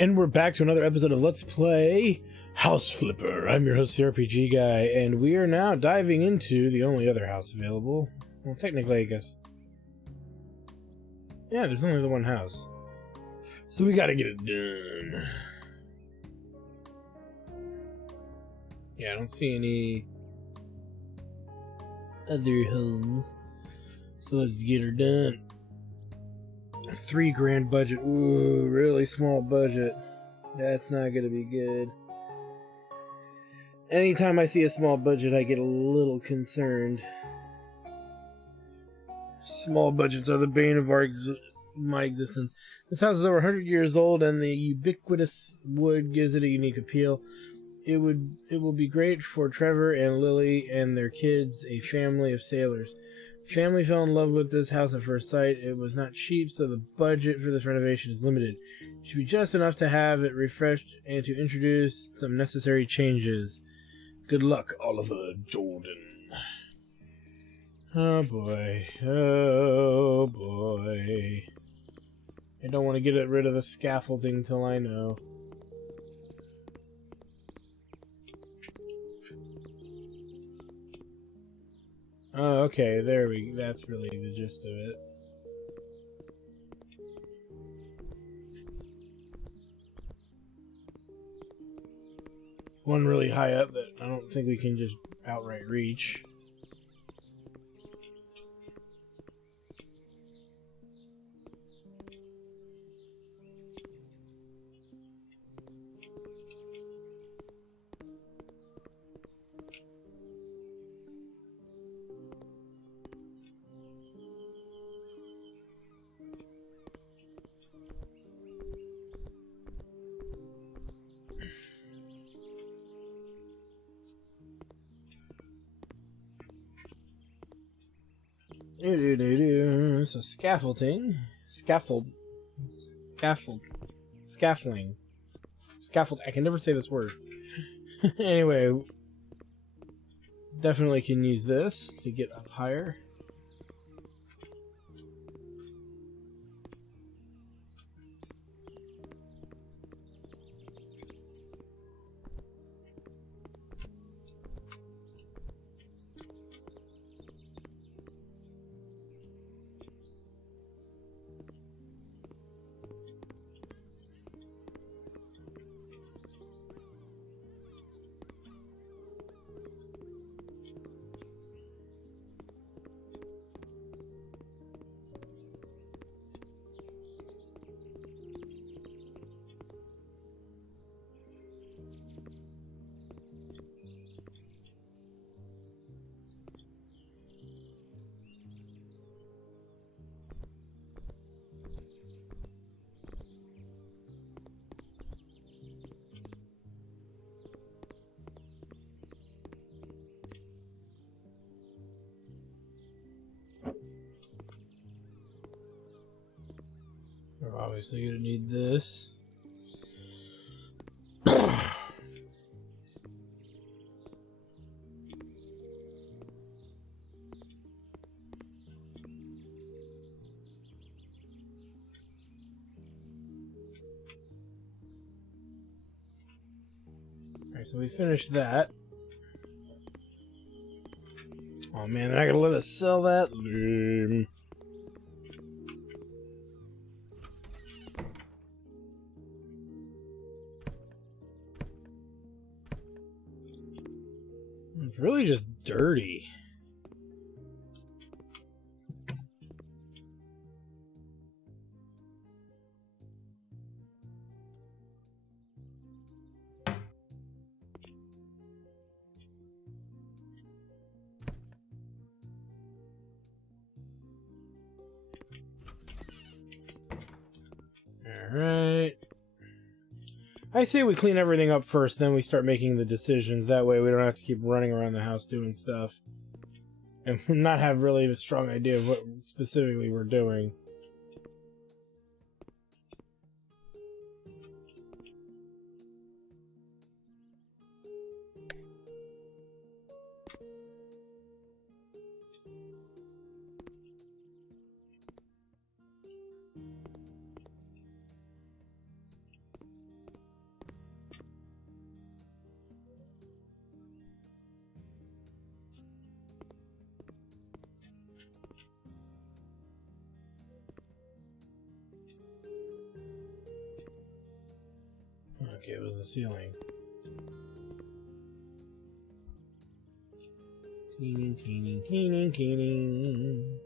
And we're back to another episode of Let's Play House Flipper. I'm your host, the RPG Guy, and we are now diving into the only other house available. Well, technically, I guess... yeah, there's only the one house. So we gotta get it done. Yeah, I don't see any other homes. So let's get her done. $3 grand budget. Ooh, really small budget. That's not gonna be good. Anytime I see a small budget, I get a little concerned. Small budgets are the bane of my existence. This house is over 100 years old, and the ubiquitous wood gives it a unique appeal. It will be great for Trevor and Lily and their kids, a family of sailors. Family fell in love with this house at first sight. It was not cheap, so the budget for this renovation is limited. It should be just enough to have it refreshed and to introduce some necessary changes. Good luck, Oliver Jordan. Oh boy. Oh boy. I don't want to get rid of the scaffolding till I know. Oh, okay, that's really the gist of it. One really high up that I don't think we can just outright reach. So scaffolding, scaffolding. I can never say this word. Anyway, definitely can use this to get up higher. We're obviously going to need this. Alright, so we finished that. Oh man, they're not gonna let us sell that? It's really just dirty. Alright. I say we clean everything up first, then we start making the decisions. That way we don't have to keep running around the house doing stuff. And not have really a strong idea of what specifically we're doing. Okay, it was the ceiling. Cleaning, cleaning, cleaning, cleaning.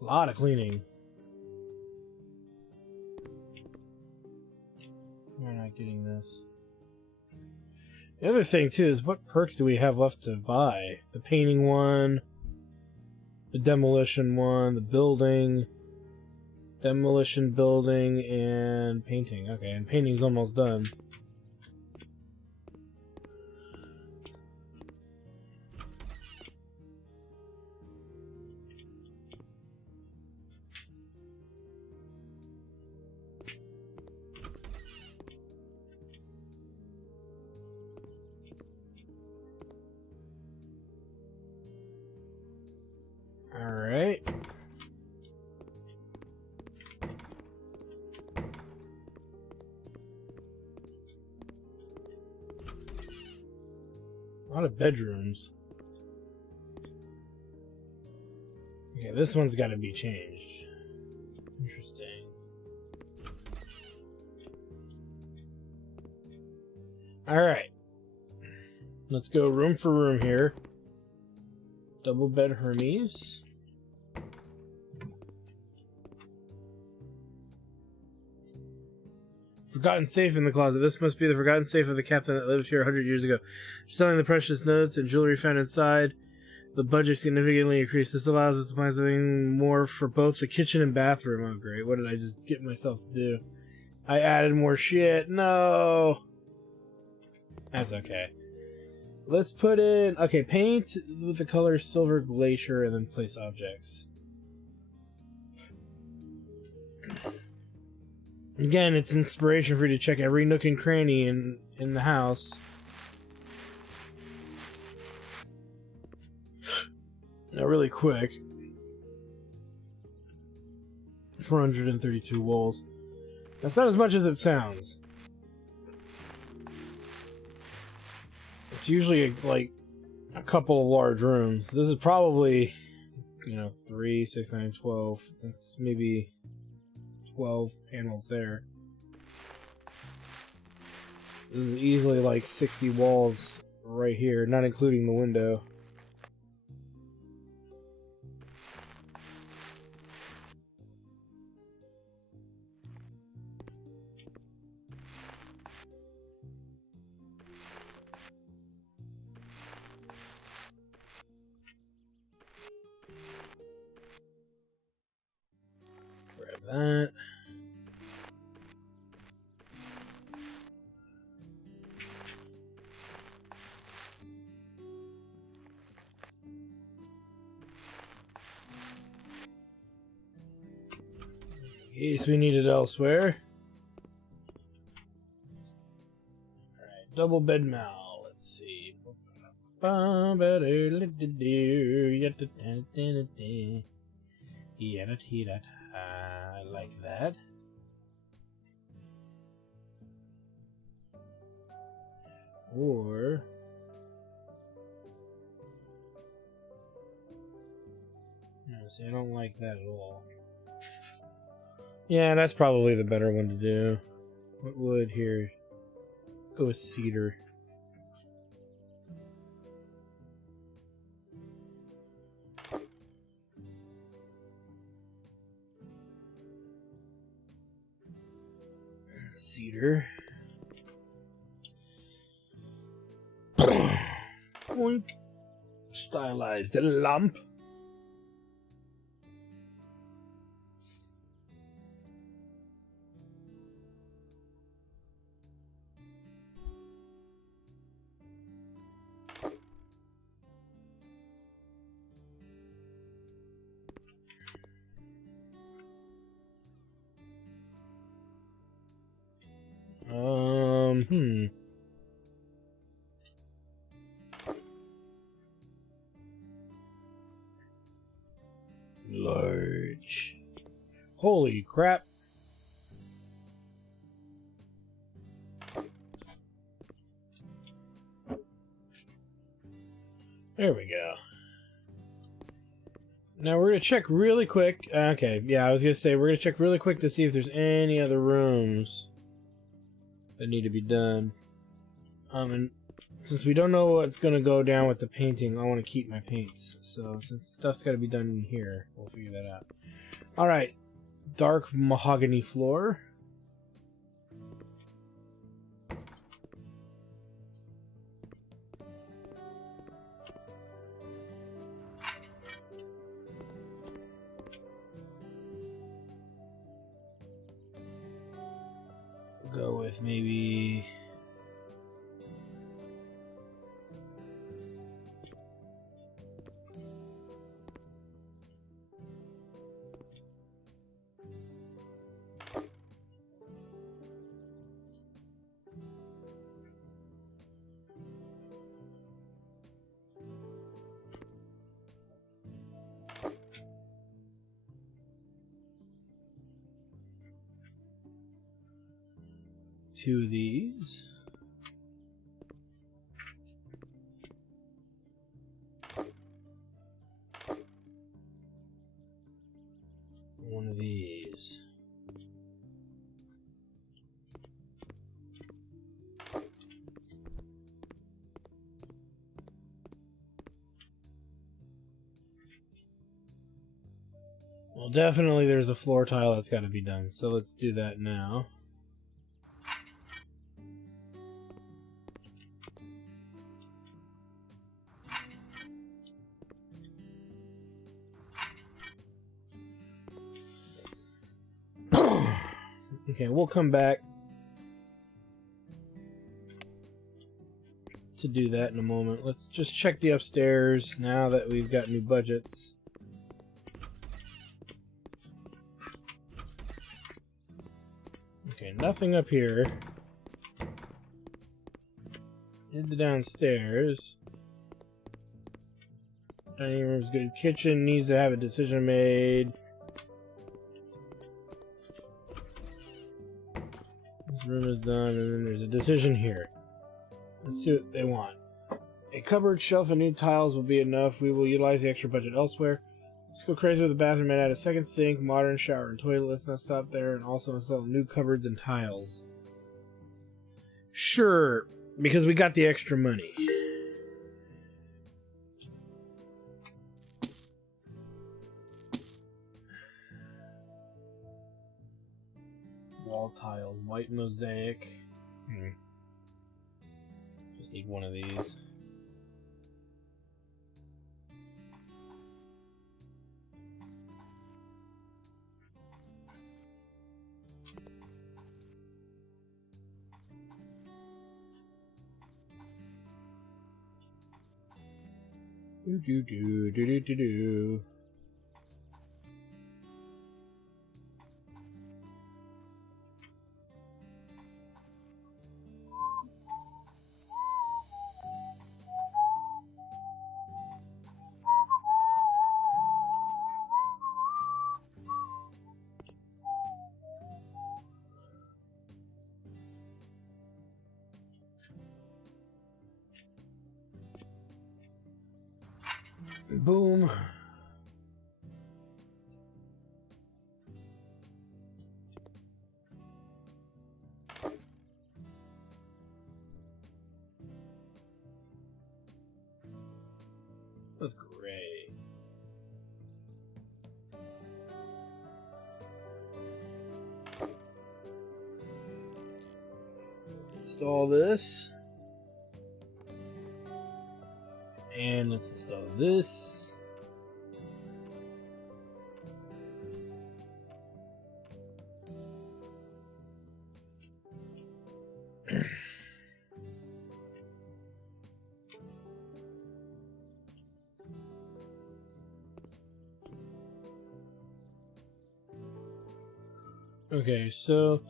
A lot of cleaning. We're not getting this. The other thing too is what perks do we have left to buy? The painting one, the demolition one, the building, demolition, building, and painting. Okay, and painting's almost done. Alright. A lot of bedrooms. Okay, this one's got to be changed. Interesting. Alright. Let's go room for room here. Double bed Hermes. Forgotten safe in the closet. This must be the forgotten safe of the captain that lived here 100 years ago. Selling the precious notes and jewelry found inside, the budget significantly increased. This allows us to find something more for both the kitchen and bathroom. Oh, great. What did I just get myself to do? I added more shit. No! That's okay. Let's put in... Okay, paint with the color Silver Glacier and then place objects. Again, it's inspiration for you to check every nook and cranny in the house. Now, really quick. 432 walls. That's not as much as it sounds. It's usually like a couple of large rooms. This is probably, 3, 6, 9, 12. That's maybe 12 panels there. This is easily like 60 walls right here, not including the window. Grab that. In case we need it elsewhere. Alright, double bed mal. Let's see. I like that. Or no, see, I don't like that at all. Yeah, that's probably the better one to do. What wood here? Go with cedar. Cedar. Boink. Stylized lamp. Holy crap. There we go. Now we're going to check really quick. Okay, yeah, I was going to say we're going to check really quick to see if there's any other rooms that need to be done. And since we don't know what's going to go down with the painting, I want to keep my paints. So since stuff's got to be done in here, we'll figure that out. Alright, dark mahogany floor. Go with maybe... two of these. One of these. Well, definitely there's a floor tile that's got to be done, so let's do that now. Okay, we'll come back to do that in a moment. Let's just check the upstairs now that we've got new budgets. Okay, nothing up here. Did the downstairs. Dining room's good. Kitchen needs to have a decision made. This room is done, and then there's a decision here. Let's see what they want. A cupboard, shelf, and new tiles will be enough. We will utilize the extra budget elsewhere. Let's go crazy with the bathroom and add a second sink, modern shower, and toilet. Let's not stop there, and also install new cupboards and tiles. Sure, because we got the extra money. Wall tiles, white mosaic. Just need one of these. Do. Boom. That's great. Let's install this. And let's install this. Okay, so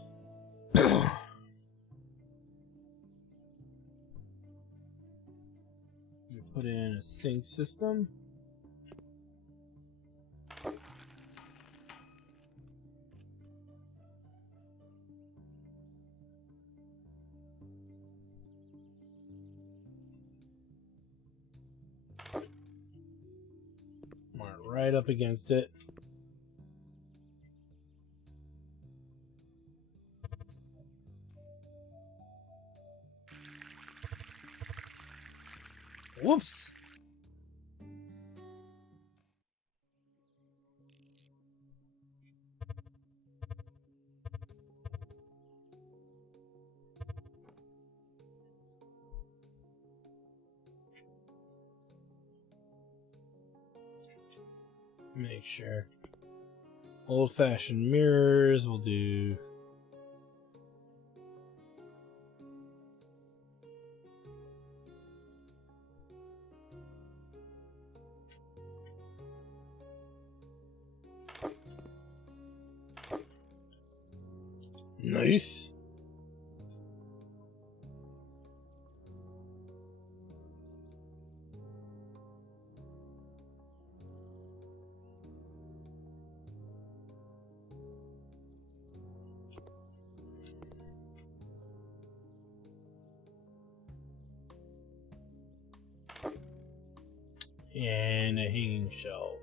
we put in a sink system. right up against it. Whoops! Make sure. Old-fashioned mirrors will do. Nice. And a hanging shelf.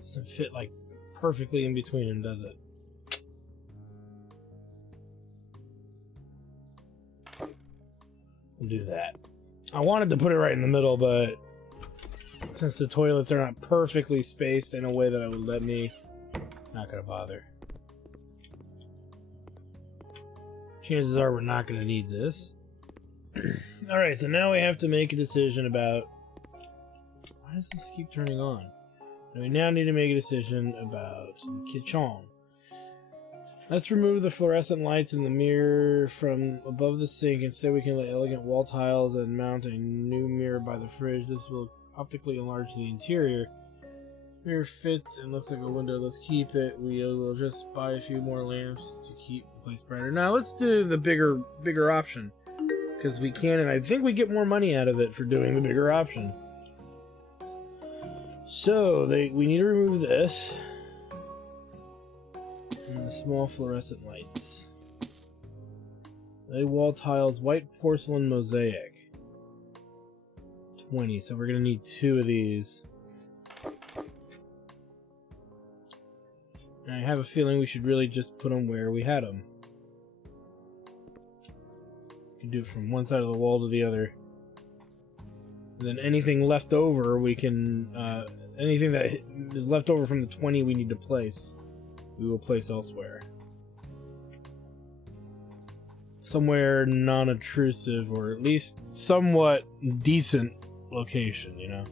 Doesn't fit like perfectly in between them, does it? We'll do that. I wanted to put it right in the middle, but since the toilets are not perfectly spaced in a way that it would let me, not gonna bother. Chances are we're not gonna need this. Alright, so now we have to make a decision about... Why does this keep turning on? And we now need to make a decision about the kitchen. Let's remove the fluorescent lights in the mirror from above the sink. Instead, we can lay elegant wall tiles and mount a new mirror by the fridge. This will optically enlarge the interior. Mirror fits and looks like a window. Let's keep it. We'll just buy a few more lamps to keep the place brighter. Now, let's do the bigger option. Because we can, and I think we get more money out of it for doing the bigger option. So, we need to remove this. And the small fluorescent lights. Lay wall tiles, white porcelain mosaic. 20, so we're going to need 2 of these. And I have a feeling we should really just put them where we had them. We can do it from one side of the wall to the other. And then anything left over, we can... anything that is left over from the 20 we need to place, we will place elsewhere. Somewhere non-intrusive, or at least somewhat decent location, you know?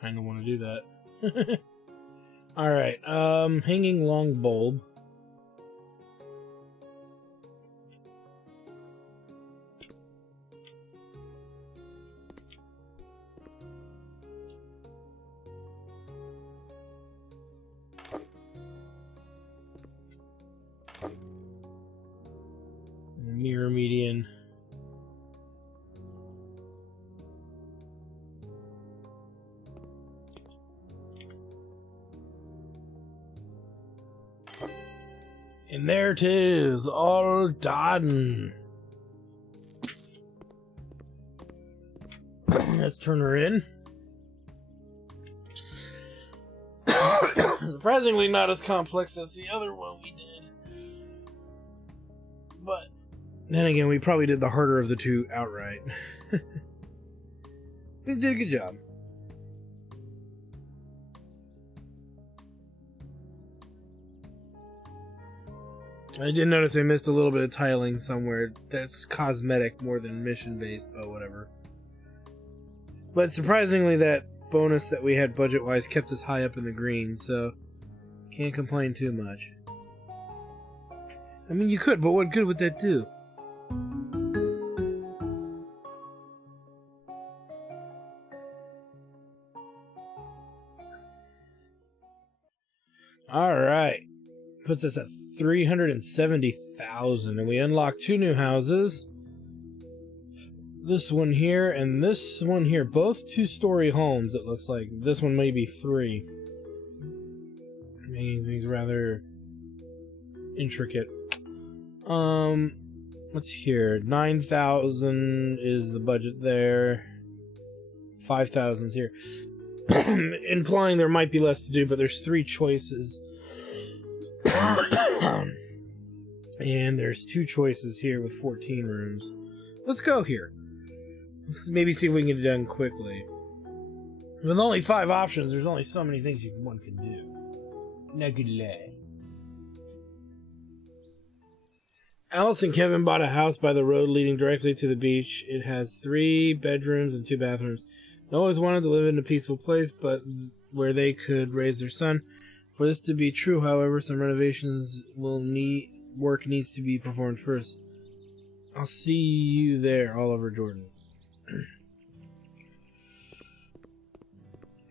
Kinda want to do that. Alright, hanging long bulb. Mirror median. And there it is, all done. Let's turn her in. Surprisingly not as complex as the other one we did. But then again, we probably did the harder of the two outright. We did a good job. I did notice I missed a little bit of tiling somewhere. That's cosmetic more than mission based, but whatever. But surprisingly, that bonus that we had budget-wise kept us high up in the green, so can't complain too much. I mean, you could, but what good would that do? Alright. Puts us at 370,000, and we unlock 2 new houses. This one here and this one here, both 2-story homes, it looks like. This one may be 3. Making things rather intricate. What's here? 9,000 is the budget there. 5,000 is here. Implying there might be less to do, but there's 3 choices. And there's 2 choices here with 14 rooms. Let's go here. Let's maybe see if we can get it done quickly. With only 5 options, there's only so many things one can do. Not gonna lie. Alice and Kevin bought a house by the road leading directly to the beach. It has 3 bedrooms and 2 bathrooms. They always wanted to live in a peaceful place, but where they could raise their son. For this to be true, however, some renovations work needs to be performed first. I'll see you there, Oliver Jordan.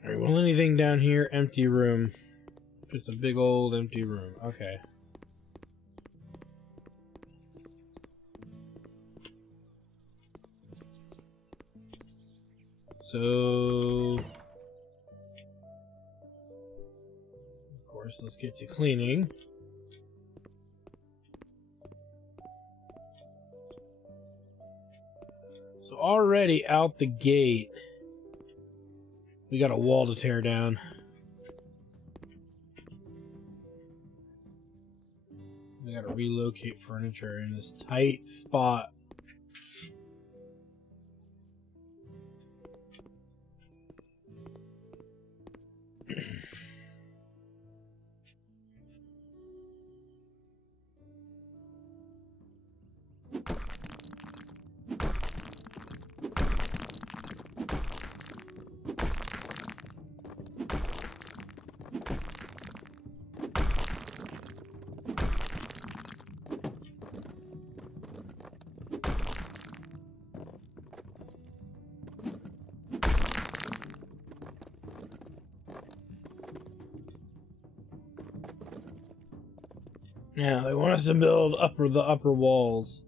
Alright, well, anything down here? Empty room. Just a big old empty room. Okay. So, of course, let's get to cleaning. So already out the gate, we got a wall to tear down. We gotta relocate furniture in this tight spot. Now they want us to build the upper walls.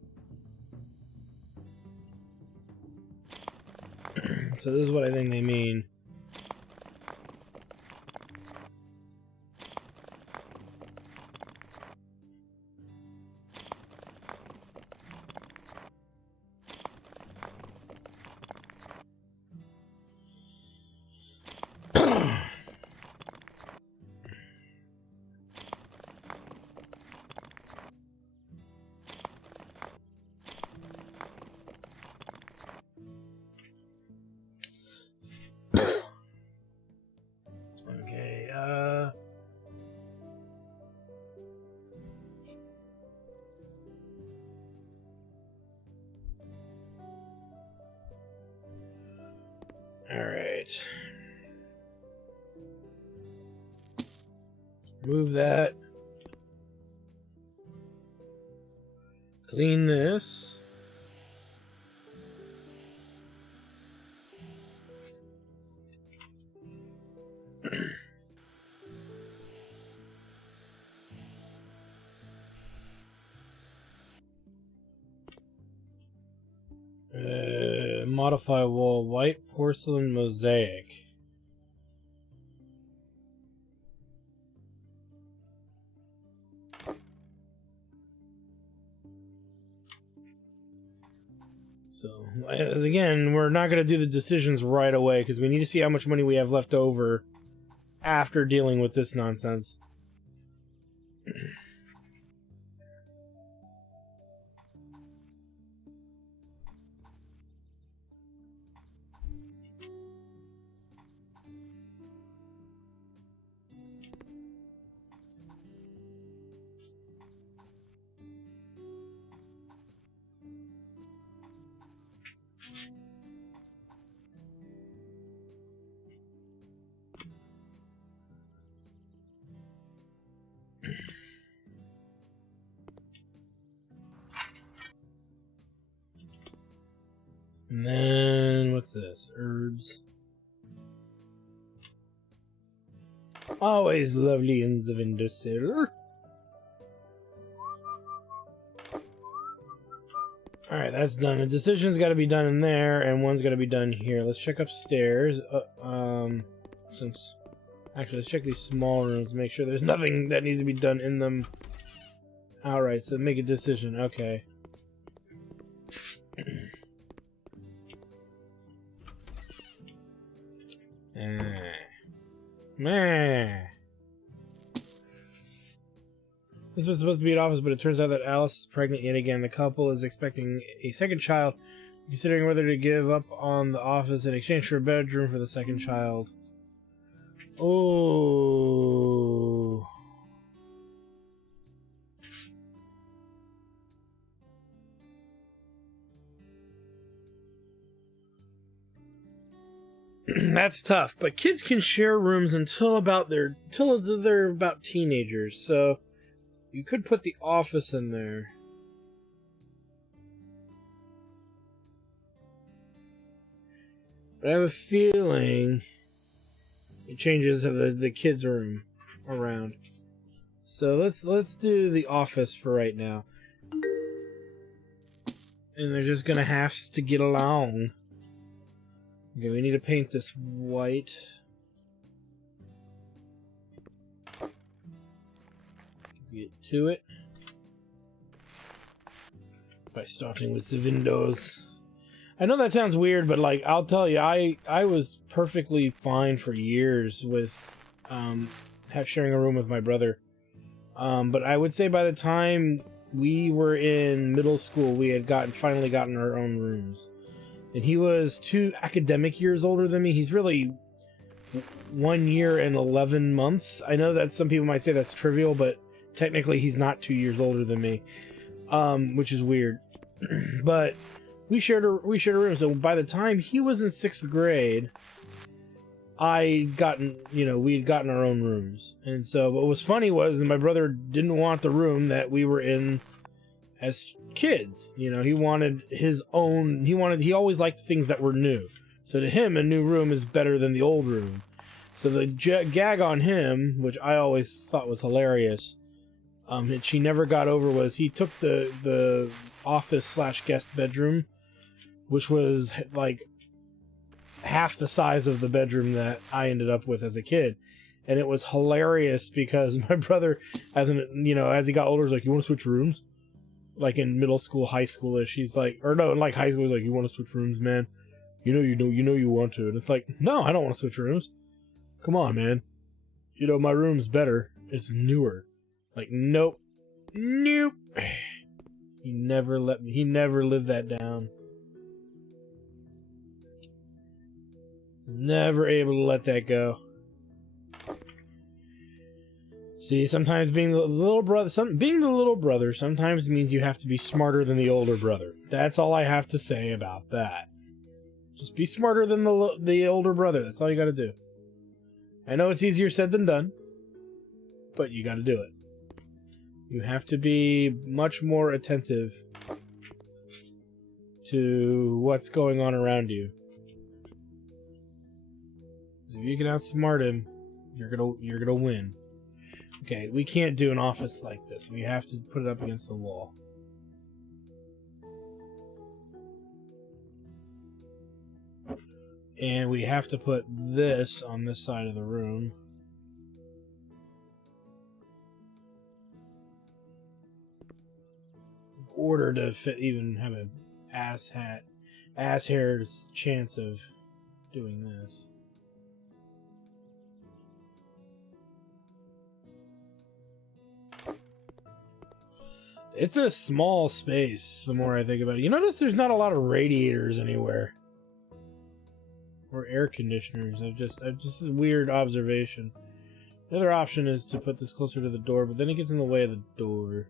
So this is what I think they mean. Okay, alright. Move that. Clean this. Modify wall, white porcelain mosaic. So, as again, we're not going to do the decisions right away because we need to see how much money we have left over after dealing with this nonsense. And then, what's this? Herbs. Always lovely in the windowsill. Alright, that's done. A decision's got to be done in there, and one's got to be done here. Let's check upstairs. Actually, let's check these small rooms, make sure there's nothing that needs to be done in them. Alright, so make a decision. Okay. Meh. This was supposed to be an office, but it turns out that Alice is pregnant yet again. The couple is expecting a second child, considering whether to give up on the office in exchange for a bedroom for the second child. Oh. That's tough, but kids can share rooms until they're about teenagers, so you could put the office in there. But I have a feeling it changes the kids' room around. So let's do the office for right now. And they're just gonna have to get along. Okay, we need to paint this white. Let's get to it by starting with the windows. I know that sounds weird, but like I'll tell you, I was perfectly fine for years with sharing a room with my brother. But I would say by the time we were in middle school, we had finally gotten our own rooms. And he was 2 academic years older than me. He's really 1 year and 11 months. I know that some people might say that's trivial, but technically he's not 2 years older than me, which is weird. But we shared a room. So by the time he was in 6th grade, we'd gotten our own rooms. And so what was funny was my brother didn't want the room that we were in as kids. You know, he wanted his own. He always liked things that were new. So to him, a new room is better than the old room. So the gag on him, which I always thought was hilarious, that she never got over, was he took the office/guest bedroom, which was like half the size of the bedroom that I ended up with as a kid. And it was hilarious because my brother, as he got older, was like, "You want to switch rooms?" Like in middle school, high school-ish, he's like, or no, in like high school, he's like, "You want to switch rooms, man? You know you want to." And it's like, no, I don't want to switch rooms. Come on, man. You know, my room's better. It's newer. Like, nope. He never lived that down. Never able to let that go. See, sometimes being the little brother sometimes means you have to be smarter than the older brother. That's all I have to say about that. Just be smarter than the older brother. That's all you gotta do. I know it's easier said than done, but you gotta do it. You have to be much more attentive to what's going on around you. If you can outsmart him, you're gonna win. Okay, we can't do an office like this. We have to put it up against the wall. And we have to put this on this side of the room. In order to even have an ass hair's chance of doing this. It's a small space, the more I think about it. You notice there's not a lot of radiators anywhere. Or air conditioners. This is a weird observation. The other option is to put this closer to the door, but then it gets in the way of the door.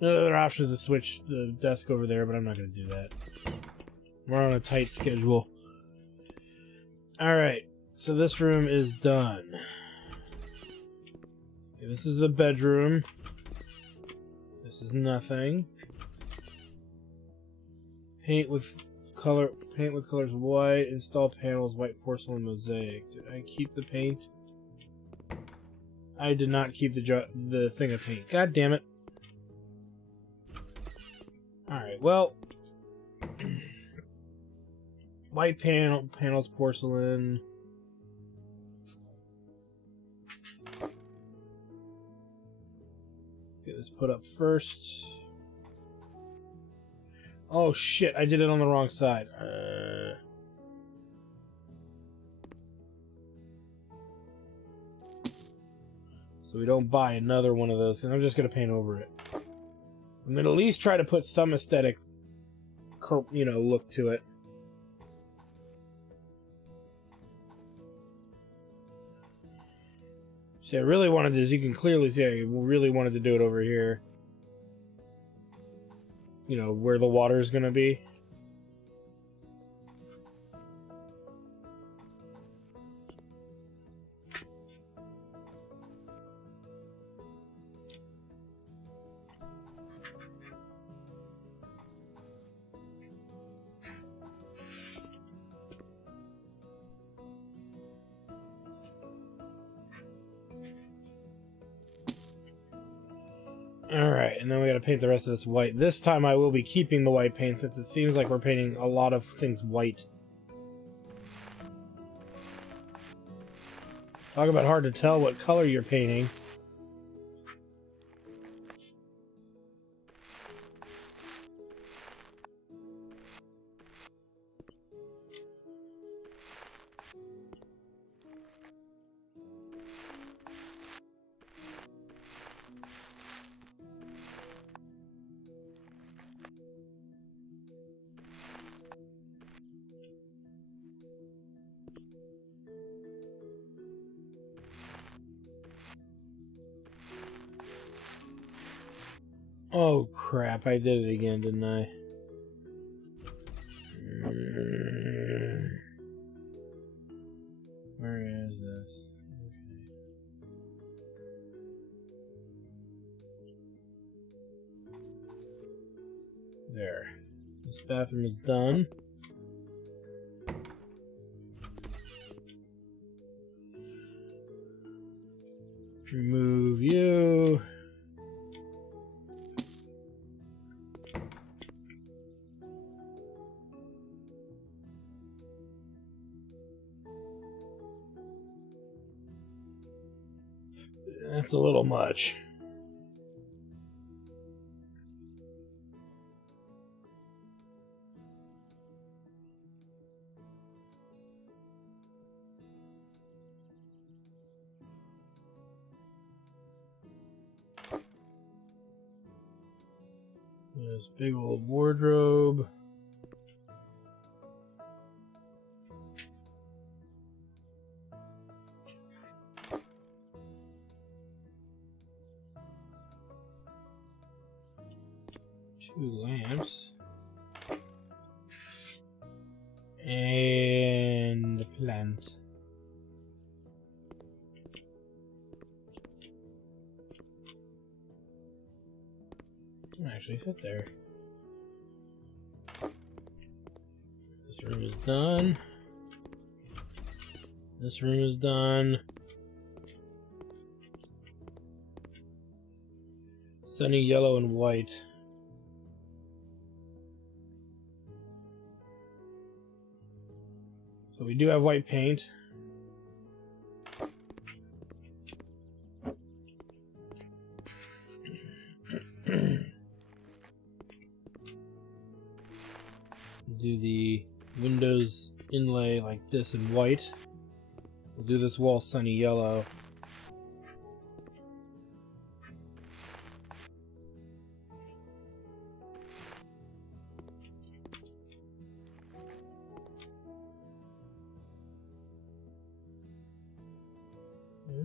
The other option is to switch the desk over there, but I'm not going to do that. We're on a tight schedule. Alright, so this room is done. Okay, this is the bedroom. This is nothing. Paint with colors white. Install panels white porcelain mosaic. Did I keep the paint? I did not keep the thing of paint. God damn it. Alright, well. White panels porcelain. Get this put up first. Oh shit, I did it on the wrong side. So we don't buy another one of those, and I'm just going to paint over it. I'm going to at least try to put some aesthetic, look to it. See, I really wanted this. You can clearly see I really wanted to do it over here. You know, where the water is going to be. Alright, and then we gotta paint the rest of this white. This time I will be keeping the white paint since it seems like we're painting a lot of things white. Talk about hard to tell what color you're painting. Oh crap, I did it again, didn't I? Where is this? Okay. There. This bathroom is done. Remove you. That's a little much. This big old wardrobe. Two lamps. And a plant. Actually fit there. This room is done. This room is done. Sunny yellow and white. So we do have white paint. Do the windows inlay like this in white. We'll do this wall sunny yellow.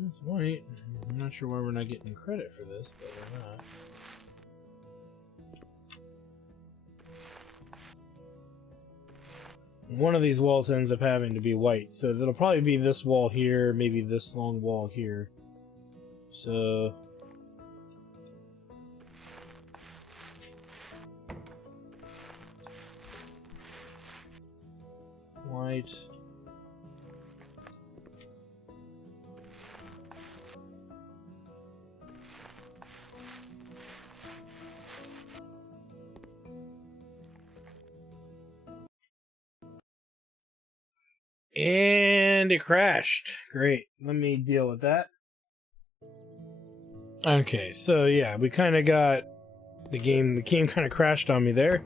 It's white. I'm not sure why we're not getting credit for this, but we're not. One of these walls ends up having to be white, so it'll probably be this wall here, maybe this long wall here. So night. And it crashed. Great. Let me deal with that. Okay, so yeah, we kind of got the game kind of crashed on me there.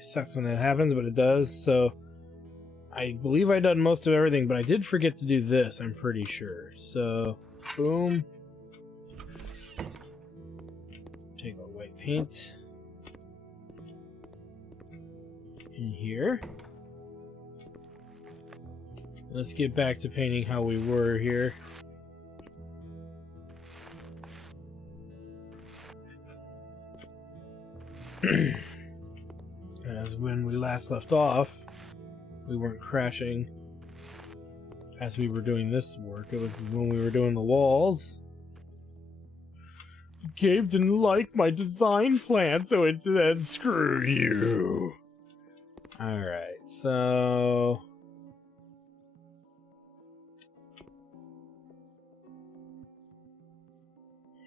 Sucks when that happens, but it does. So I believe I done most of everything, but I did forget to do this, I'm pretty sure. So, boom. Take our white paint in here. Let's get back to painting how we were here. As when we last left off, we weren't crashing as we were doing this work. It was when we were doing the walls. Gabe didn't like my design plan, so it said, screw you. Alright, so...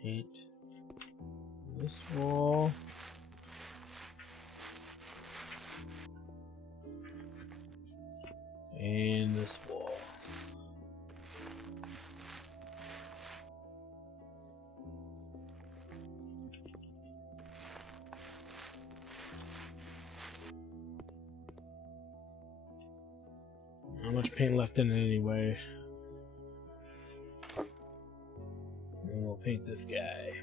paint this wall. And this wall. Not much paint left in it anyway. And we'll paint this guy.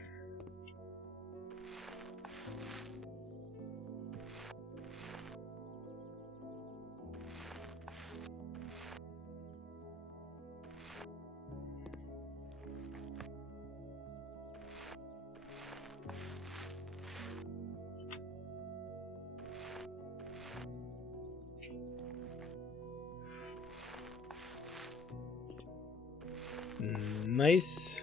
Nice.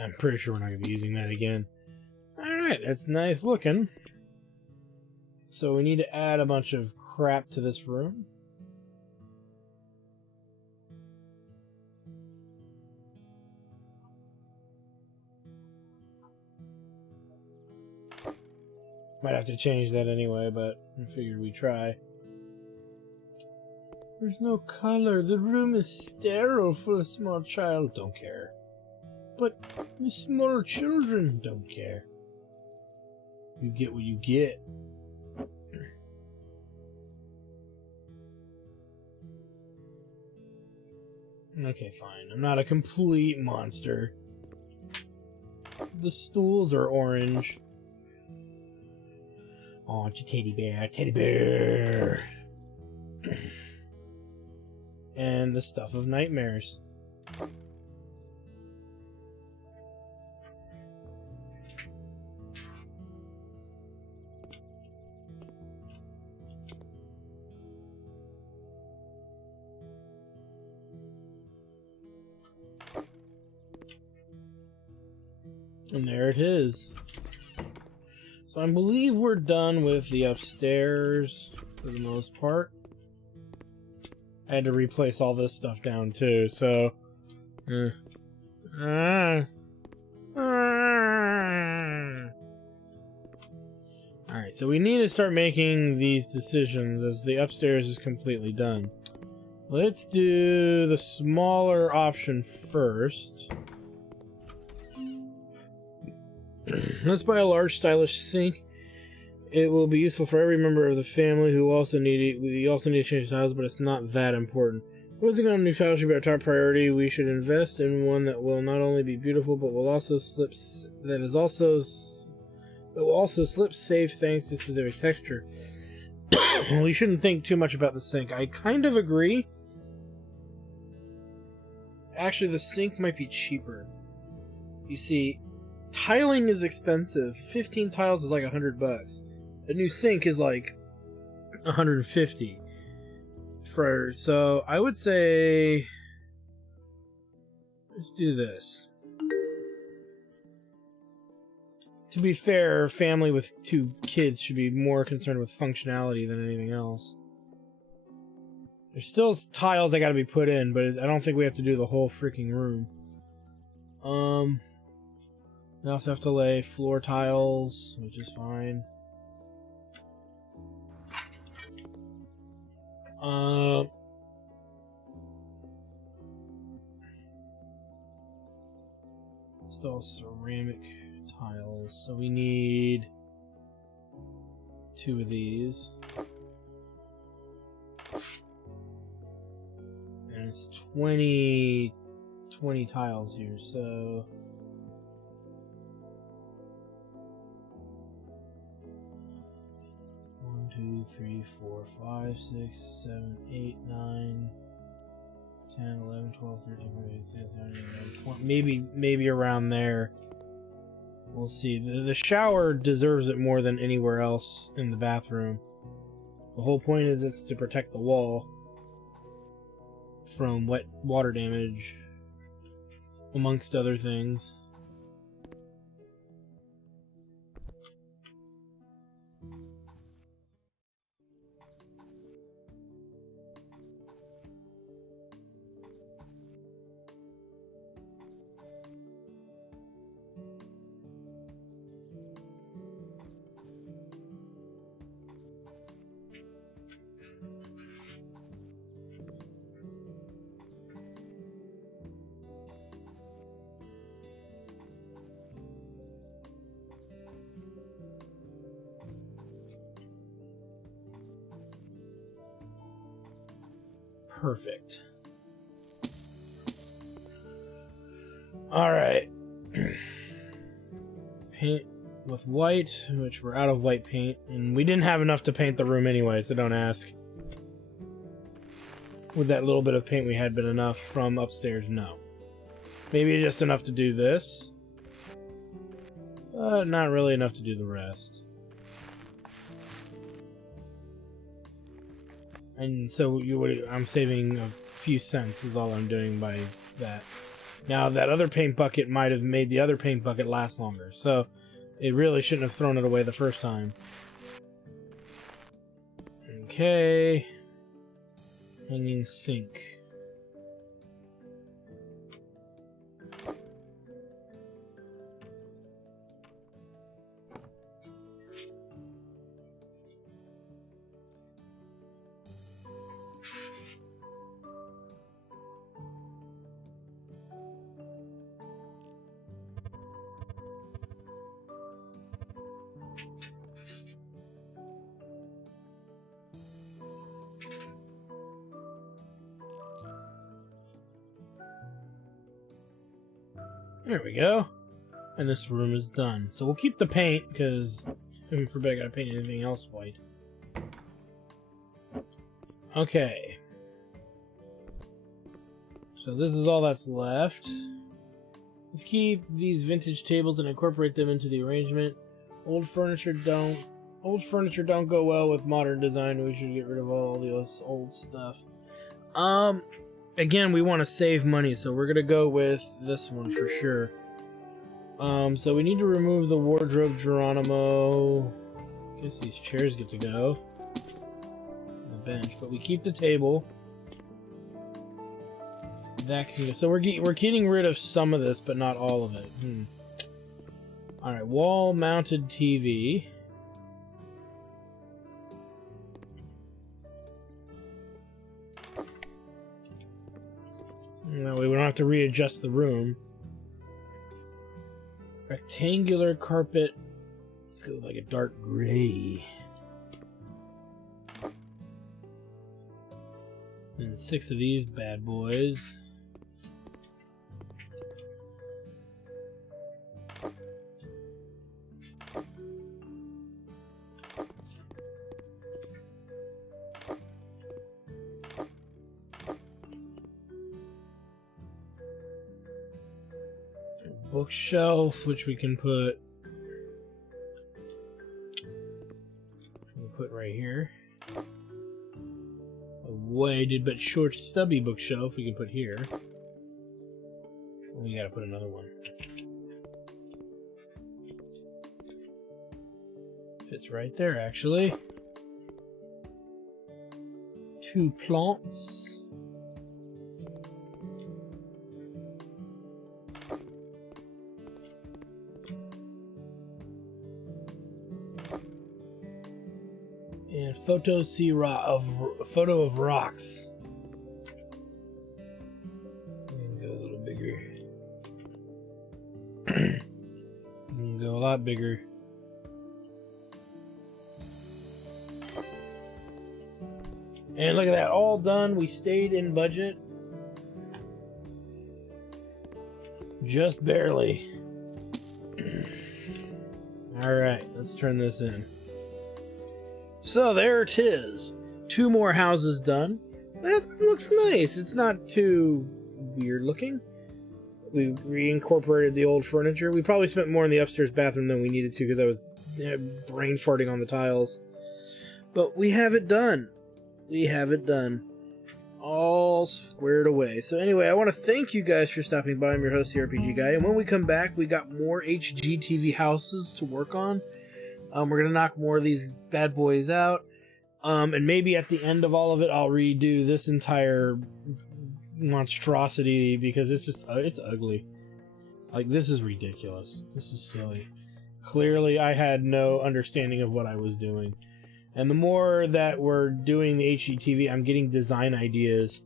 I'm pretty sure we're not going to be using that again. Alright, that's nice looking. So we need to add a bunch of crap to this room. Might have to change that anyway, but I figured we'd try. There's no color. The room is sterile for a small child. Don't care. But the small children don't care. You get what you get. Okay, fine. I'm not a complete monster. The stools are orange. Oh, it's a teddy bear, teddy bear. And the stuff of nightmares. And there it is. So I believe we're done with the upstairs for the most part. I had to replace all this stuff down too, so... Alright, so we need to start making these decisions as the upstairs is completely done. Let's do the smaller option first. Let's buy a large, stylish sink. It will be useful for every member of the family who also need it. We also need to change the tiles, but it's not that important. Wasn't on new tiles should be our top priority. We should invest in one that will not only be beautiful, but will also slip safe thanks to specific texture. We shouldn't think too much about the sink. I kind of agree. Actually, the sink might be cheaper. You see, tiling is expensive. 15 tiles is like $100. A new sink is like 150. So I would say Let's do this. To be fair, a family with 2 kids should be more concerned with functionality than anything else. There's still tiles that gotta be put in, but I don't think we have to do the whole freaking room. We also have to lay floor tiles, which is fine. Still ceramic tiles, so we need 2 of these. And it's 20 tiles here, so 1, 2, 3, 4, 5, 6, 7, 8, 9, 10, 11, 12, 13, 14, 15, 16, 17, 18, 20, maybe around there. We'll see. The shower deserves it more than anywhere else in the bathroom. The whole point is it's to protect the wall from wet water damage, amongst other things. Perfect. Alright. Paint with white, which we're out of white paint, and we didn't have enough to paint the room anyway, so don't ask. Would that little bit of paint we had been enough from upstairs? No. Maybe just enough to do this, but not really enough to do the rest. And so I'm saving a few cents is all I'm doing by that. Now that other paint bucket might have made the other paint bucket last longer, so it really shouldn't have thrown it away the first time. Okay. Hanging sink. There we go. And this room is done. So we'll keep the paint, because I forbid I gotta paint anything else white. Okay. So this is all that's left. Let's keep these vintage tables and incorporate them into the arrangement. Old furniture don't go well with modern design. We should get rid of all the old stuff. Again, we want to save money, so we're gonna go with this one for sure. So we need to remove the wardrobe Geronimo. I guess these chairs get to go. And the bench, but we keep the table. That can go. So we're getting rid of some of this, but not all of it. All right, wall-mounted TV. That way we don't have to readjust the room. Rectangular carpet. Let's go with like a dark gray. And 6 of these bad boys. Bookshelf, which we can put right here. A wide but short, stubby bookshelf we can put here. We gotta put another one. Fits right there, actually. 2 plants. And photo of rocks. Go a little bigger. Go a lot bigger. And look at that, all done. We stayed in budget. Just barely. Alright, let's turn this in. So there it is. 2 more houses done. That looks nice. It's not too weird looking. We reincorporated the old furniture. We probably spent more in the upstairs bathroom than we needed to because I was brain farting on the tiles. But we have it done. We have it done. All squared away. So anyway, I want to thank you guys for stopping by. I'm your host, the RPG Guy. And when we come back, we got more HGTV houses to work on. We're going to knock more of these bad boys out. And maybe at the end of all of it, I'll redo this entire monstrosity because it's ugly. Like, this is ridiculous. This is silly. Clearly, I had no understanding of what I was doing. And the more that we're doing the HGTV, I'm getting design ideas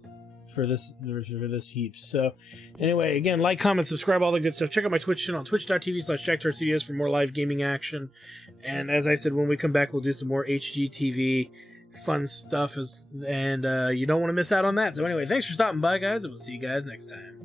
for this heap. So, anyway, again, like, comment, subscribe, all the good stuff. Check out my Twitch channel, twitch.tv/JackTarStudios for more live gaming action. And as I said, when we come back, we'll do some more HGTV fun stuff. And you don't want to miss out on that. So anyway, thanks for stopping by, guys, and we'll see you guys next time.